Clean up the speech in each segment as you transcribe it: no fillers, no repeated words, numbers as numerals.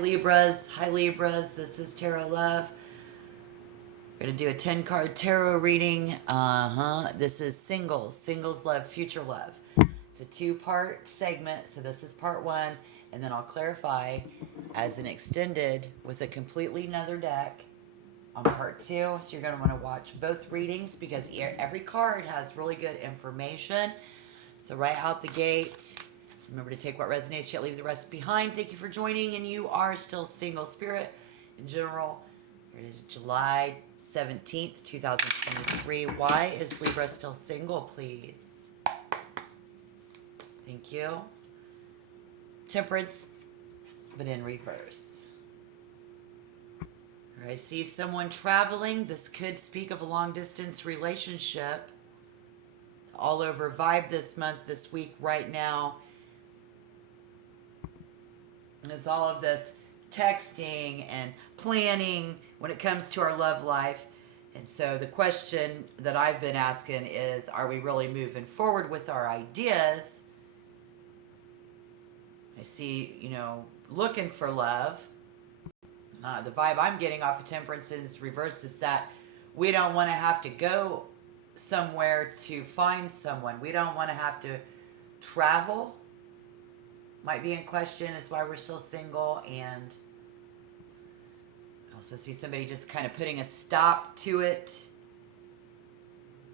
Libras. Hi Libras, this is Tarot Love. We're going to do a 10 card tarot reading. This is singles love, future love. It's a 2-part segment, so this is part 1, and then I'll clarify as an extended with a completely another deck on part 2. So you're going to want to watch both readings because every card has really good information. So right out the gate, remember to take what resonates, yet leave the rest behind. Thank you for joining, and you are still single. Spirit, in general, here it is, July 17th, 2023. Why is Libra still single, please? Thank you. Temperance, but in reverse. I see someone traveling. This could speak of a long-distance relationship. All over vibe this month, this week, right now. It's all of this texting and planning when it comes to our love life. And so the question that I've been asking is, are we really moving forward with our ideas? I see, looking for love. The vibe I'm getting off of Temperance is reverse is that we don't want to have to go somewhere to find someone. We don't want to have to travel. Might be in question is why we're still single. And I also see somebody just kind of putting a stop to it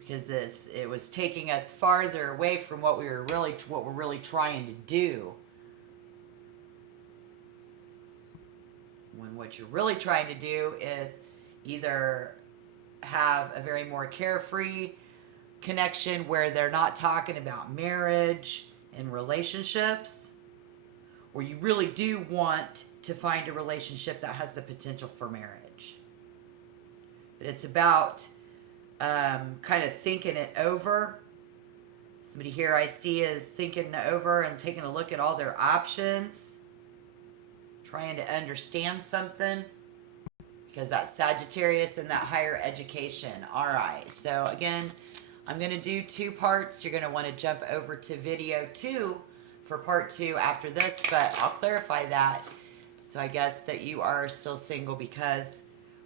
because it was taking us farther away from what we're really trying to do. When what you're really trying to do is either have a very more carefree connection where they're not talking about marriage and relationships, or you really do want to find a relationship that has the potential for marriage. But it's about kind of thinking it over. Somebody here I see is thinking it over and taking a look at all their options, trying to understand something, because that's Sagittarius and that higher education. All right, so again, I'm going to do 2 parts. You're going to want to jump over to video 2 for part 2 after this, but I'll clarify that. So I guess that you are still single because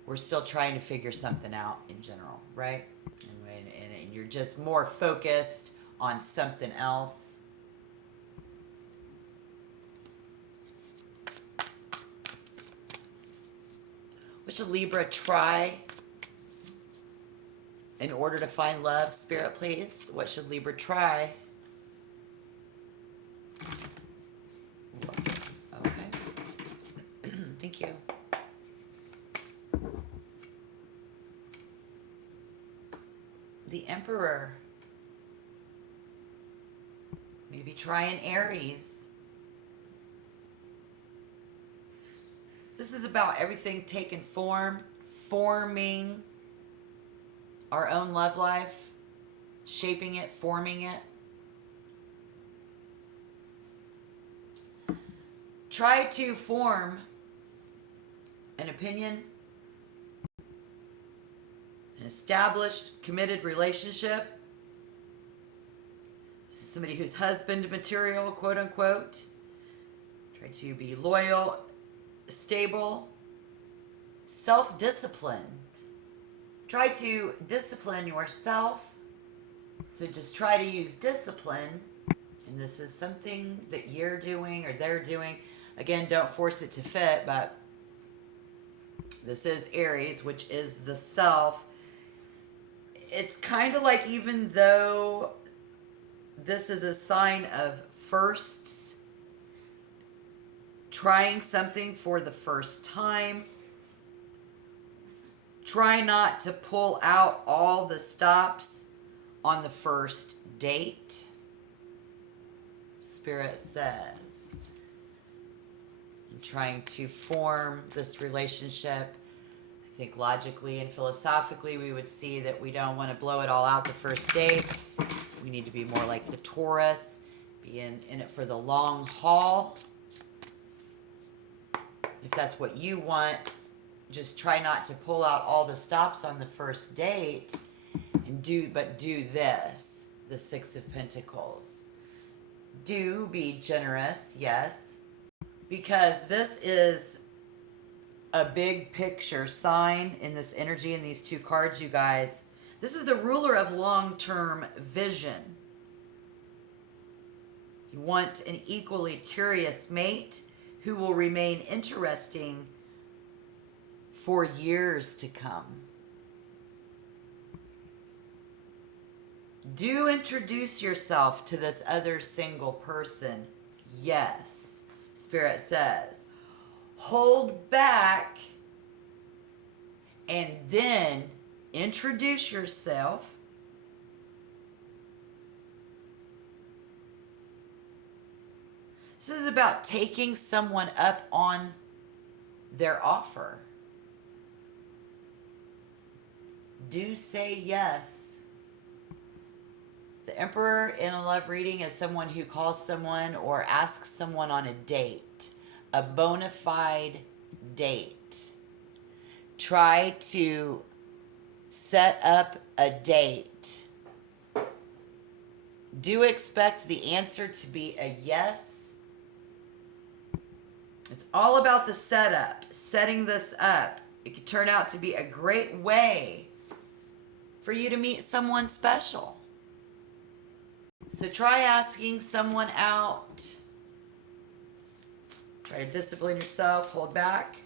we're still trying to figure something out in general, right? And you're just more focused on something else. What should Libra try in order to find love? Spirit, please. What should Libra try? Okay. Thank you. The Emperor. Maybe try an Aries. This is about everything taking form, forming our own love life, shaping it, forming it. Try to form an opinion, an established, committed relationship. This is somebody who's husband material, quote unquote. Try to be loyal, stable, self-disciplined. Try to discipline yourself. So just try to use discipline. And this is something that you're doing or they're doing. Again, don't force it to fit, but this is Aries, which is the self. It's kind of like, even though this is a sign of firsts, trying something for the first time, try not to pull out all the stops on the first date. Spirit says, and trying to form this relationship, I think logically and philosophically we would see that we don't want to blow it all out the first date. We need to be more like the Taurus, be in it for the long haul. If that's what you want, just try not to pull out all the stops on the first date, and do this, the 6 of Pentacles. Do be generous, yes, because this is a big picture sign in this energy in these two cards, you guys. This is the ruler of long-term vision. You want an equally curious mate who will remain interesting for years to come. Do introduce yourself to this other single person. Yes, Spirit says. Hold back and then introduce yourself. This is about taking someone up on their offer. Do say yes. The Emperor in a love reading is someone who calls someone or asks someone on a date, a bona fide date. Try to set up a date. Do expect the answer to be a yes. It's all about the setup, setting this up. It could turn out to be a great way for you to meet someone special. So try asking someone out. Try to discipline yourself, hold back,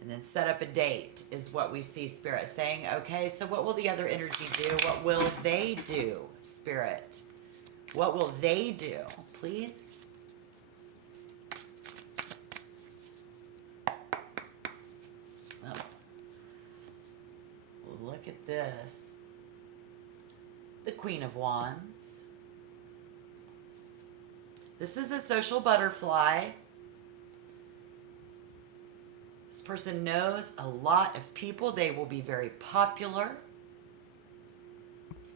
and then set up a date is what we see Spirit saying. Okay, so what will the other energy do? What will they do, Spirit? What will they do, please? Oh. Look at this. The Queen of Wands. This is a social butterfly. This person knows a lot of people. They will be very popular.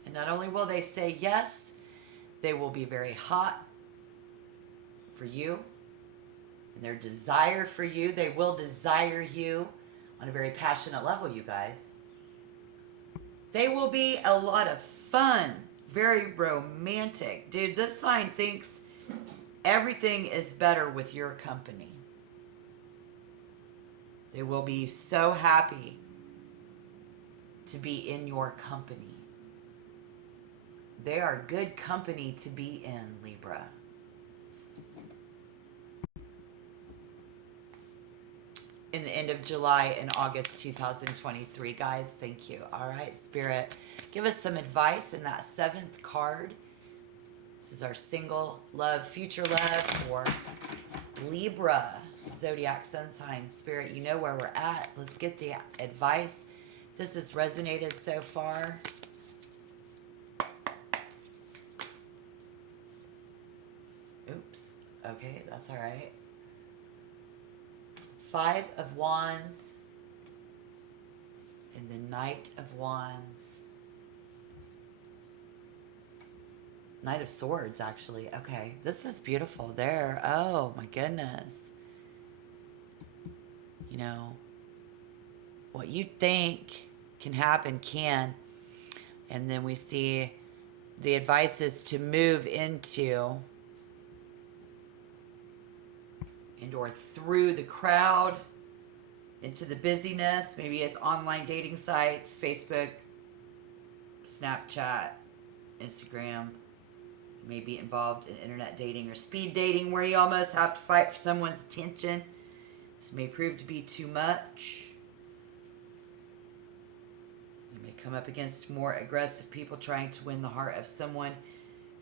And not only will they say yes, they will be very hot for you. And their desire for you, they will desire you on a very passionate level, you guys. They will be a lot of fun, very romantic. Dude, this sign thinks everything is better with your company. They will be so happy to be in your company. They are good company to be in, Libra. In the end of July and August 2023, guys. Thank you. All right, Spirit, give us some advice in that 7th card. This is our single love, future love for Libra, zodiac sun sign. Spirit, you know where we're at. Let's get the advice. This has resonated so far. Oops. Okay, that's all right. 5 of Wands and the Knight of Wands. Knight of Swords, actually. Okay, this is beautiful there. Oh, my goodness. You know, what you think can happen can. And then we see the advice is to move into and or through the crowd, into the busyness. Maybe it's online dating sites, Facebook, Snapchat, Instagram. You may be involved in internet dating or speed dating where you almost have to fight for someone's attention. This may prove to be too much. You may come up against more aggressive people trying to win the heart of someone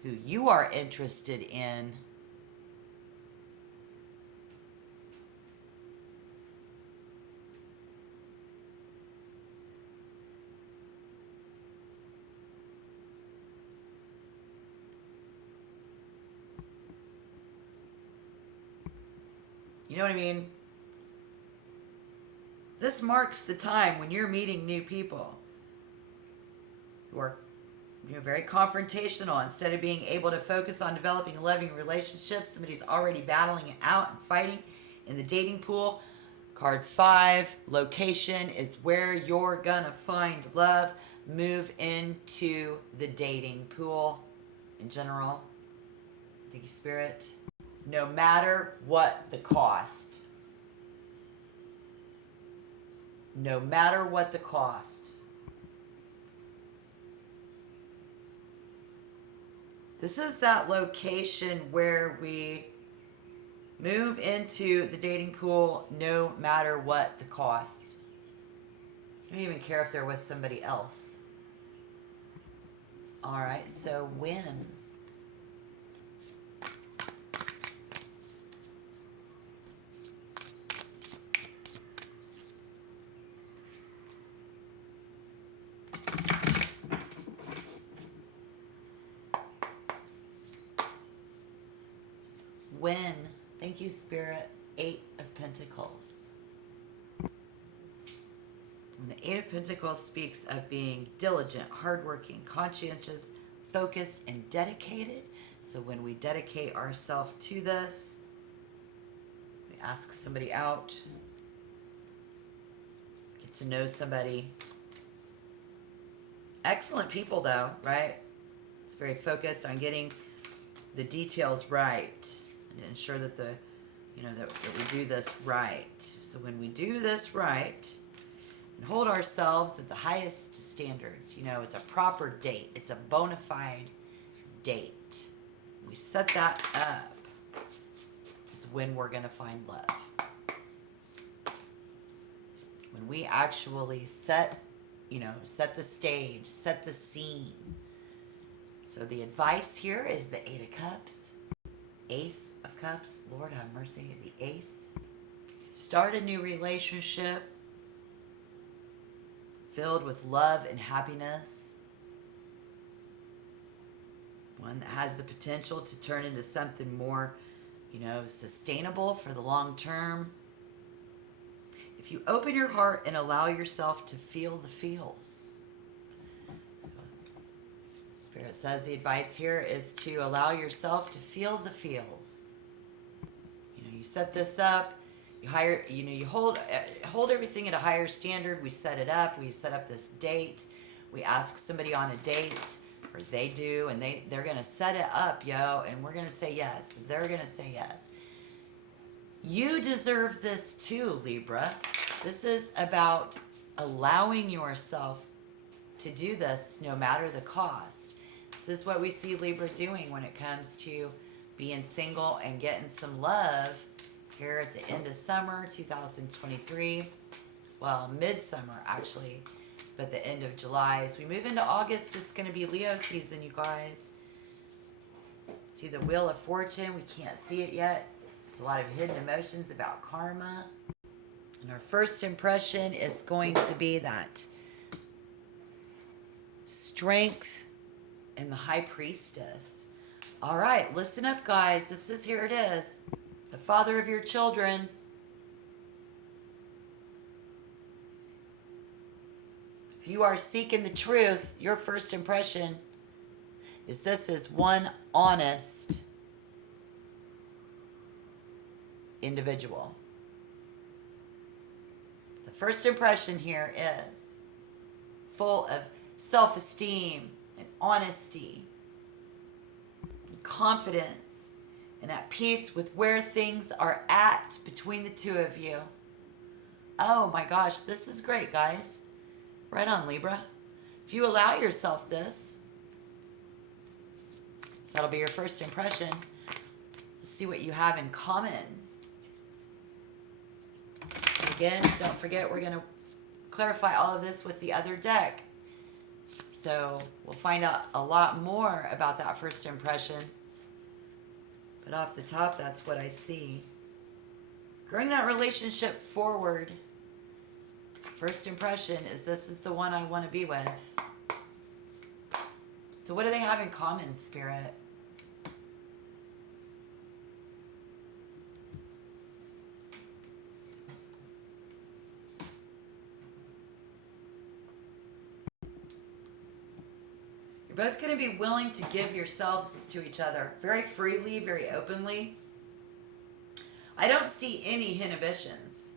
who you are interested in. You know what I mean? This marks the time when you're meeting new people who are very confrontational. Instead of being able to focus on developing loving relationships, somebody's already battling it out and fighting in the dating pool. Card 5, location is where you're gonna find love. Move into the dating pool in general. Thank you, Spirit. No matter what the cost. no matter what the cost. This is that location where we move into the dating pool no matter what the cost. I don't even care if they're with somebody else. All right, so when? When? Thank you, Spirit. 8 of Pentacles. And the 8 of Pentacles speaks of being diligent, hardworking, conscientious, focused, and dedicated. So when we dedicate ourselves to this, we ask somebody out, get to know somebody. Excellent people though, right? It's very focused on getting the details right and ensure that that we do this right. So when we do this right and hold ourselves at the highest standards, it's a proper date. It's a bona fide date. We set that up. Is when we're going to find love. When we actually set the stage, set the scene. So the advice here is the 8 of Cups, Ace of Cups, Lord have mercy, the Ace. Start a new relationship filled with love and happiness. One that has the potential to turn into something more, sustainable for the long term. If you open your heart and allow yourself to feel the feels. Spirit says the advice here is to allow yourself to feel the feels. You set this up, you hold everything at a higher standard. We set it up, we set up this date, we ask somebody on a date, or they do, and they're gonna set it up, and we're gonna say yes. They're gonna say yes. You deserve this too, Libra. This is about allowing yourself to do this no matter the cost. This is what we see Libra doing when it comes to being single and getting some love here at the end of summer 2023. Well, midsummer actually, but the end of July. As we move into August, it's going to be Leo season, you guys. See the Wheel of Fortune. We can't see it yet. It's a lot of hidden emotions about karma. And our first impression is going to be that strength and the High Priestess. All right, listen up, guys. Here it is. The father of your children. If you are seeking the truth, your first impression is this is one honest individual. The first impression here is full of self-esteem and honesty and confidence and at peace with where things are at between the two of you. Oh my gosh, this is great, guys. Right on, Libra. If you allow yourself this, that'll be your first impression. Let's see what you have in common. Again, don't forget we're going to clarify all of this with the other deck. So we'll find out a lot more about that first impression. But off the top, that's what I see. Growing that relationship forward. First impression is this is the one I want to be with. So what do they have in common, Spirit? You're both going to be willing to give yourselves to each other very freely, very openly. I don't see any inhibitions.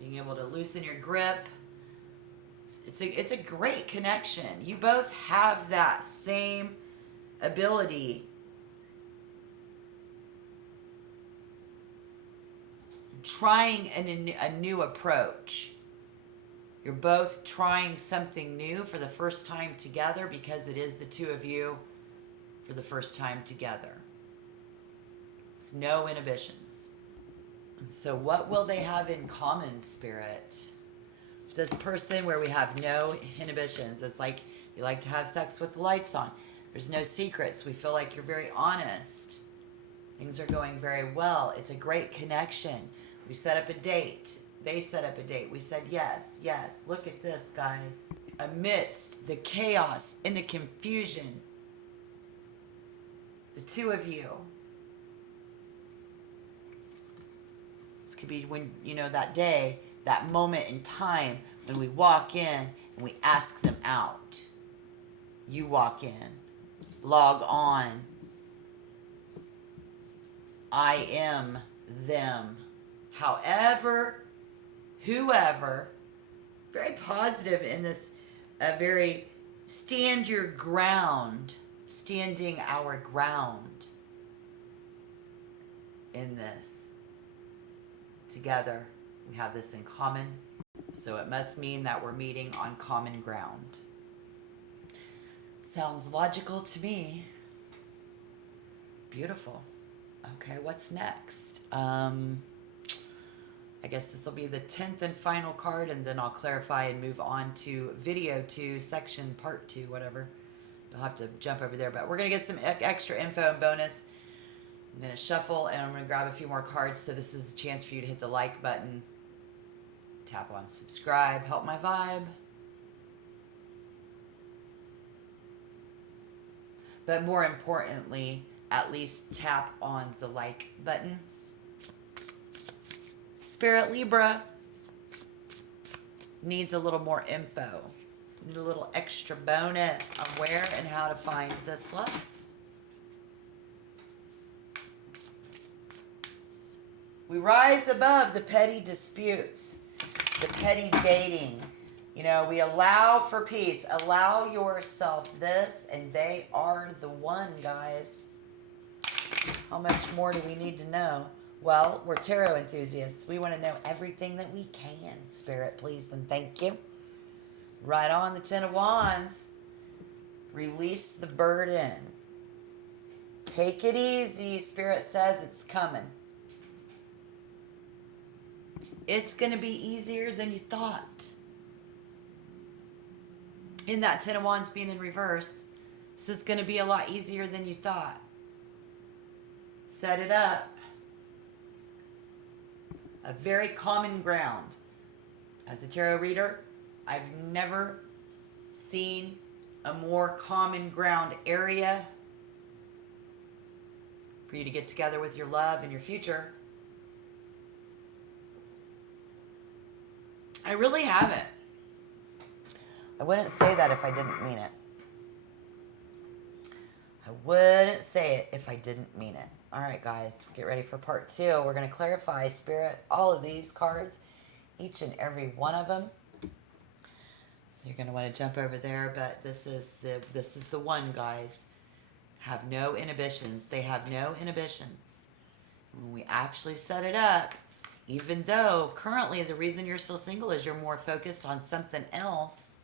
Being able to loosen your grip. It's a great connection. You both have that same ability trying a new approach. You're both trying something new for the first time together because it is the two of you for the first time together. It's no inhibitions. So what will they have in common, Spirit? This person where we have no inhibitions. It's like you like to have sex with the lights on. There's no secrets. We feel like you're very honest. Things are going very well. It's a great connection. We set up a date. They set up a date. We said yes, yes. Look at this, guys. Amidst the chaos and the confusion, the two of you. This could be when, that day, that moment in time when we walk in and we ask them out. You walk in, log on. I am them. However, whoever, very positive in this, very stand your ground, standing our ground in this. Together, we have this in common. So it must mean that we're meeting on common ground. Sounds logical to me. Beautiful. Okay, what's next? I guess this will be the 10th and final card, and then I'll clarify and move on to video 2, section part 2, whatever. You'll have to jump over there, but we're going to get some extra info and bonus. I'm going to shuffle, and I'm going to grab a few more cards, so this is a chance for you to hit the like button, tap on subscribe, help my vibe. But more importantly, at least tap on the like button. Spirit Libra needs a little more info. Need a little extra bonus on where and how to find this love. We rise above the petty disputes, the petty dating. We allow for peace. Allow yourself this, and they are the one, guys. How much more do we need to know? Well, we're tarot enthusiasts. We want to know everything that we can. Spirit, please, and thank you. Right on, the 10 of Wands. Release the burden. Take it easy. Spirit says it's coming. It's going to be easier than you thought. In that 10 of Wands being in reverse, this is going to be a lot easier than you thought. Set it up. A very common ground. As a tarot reader, I've never seen a more common ground area for you to get together with your love and your future. I really haven't. I wouldn't say that if I didn't mean it. I wouldn't say it if I didn't mean it. All right, guys, get ready for part 2. We're going to clarify, Spirit, all of these cards, each and every one of them. So you're going to want to jump over there, but this is the one, guys. Have no inhibitions. They have no inhibitions. When we actually set it up, even though currently the reason you're still single is you're more focused on something else,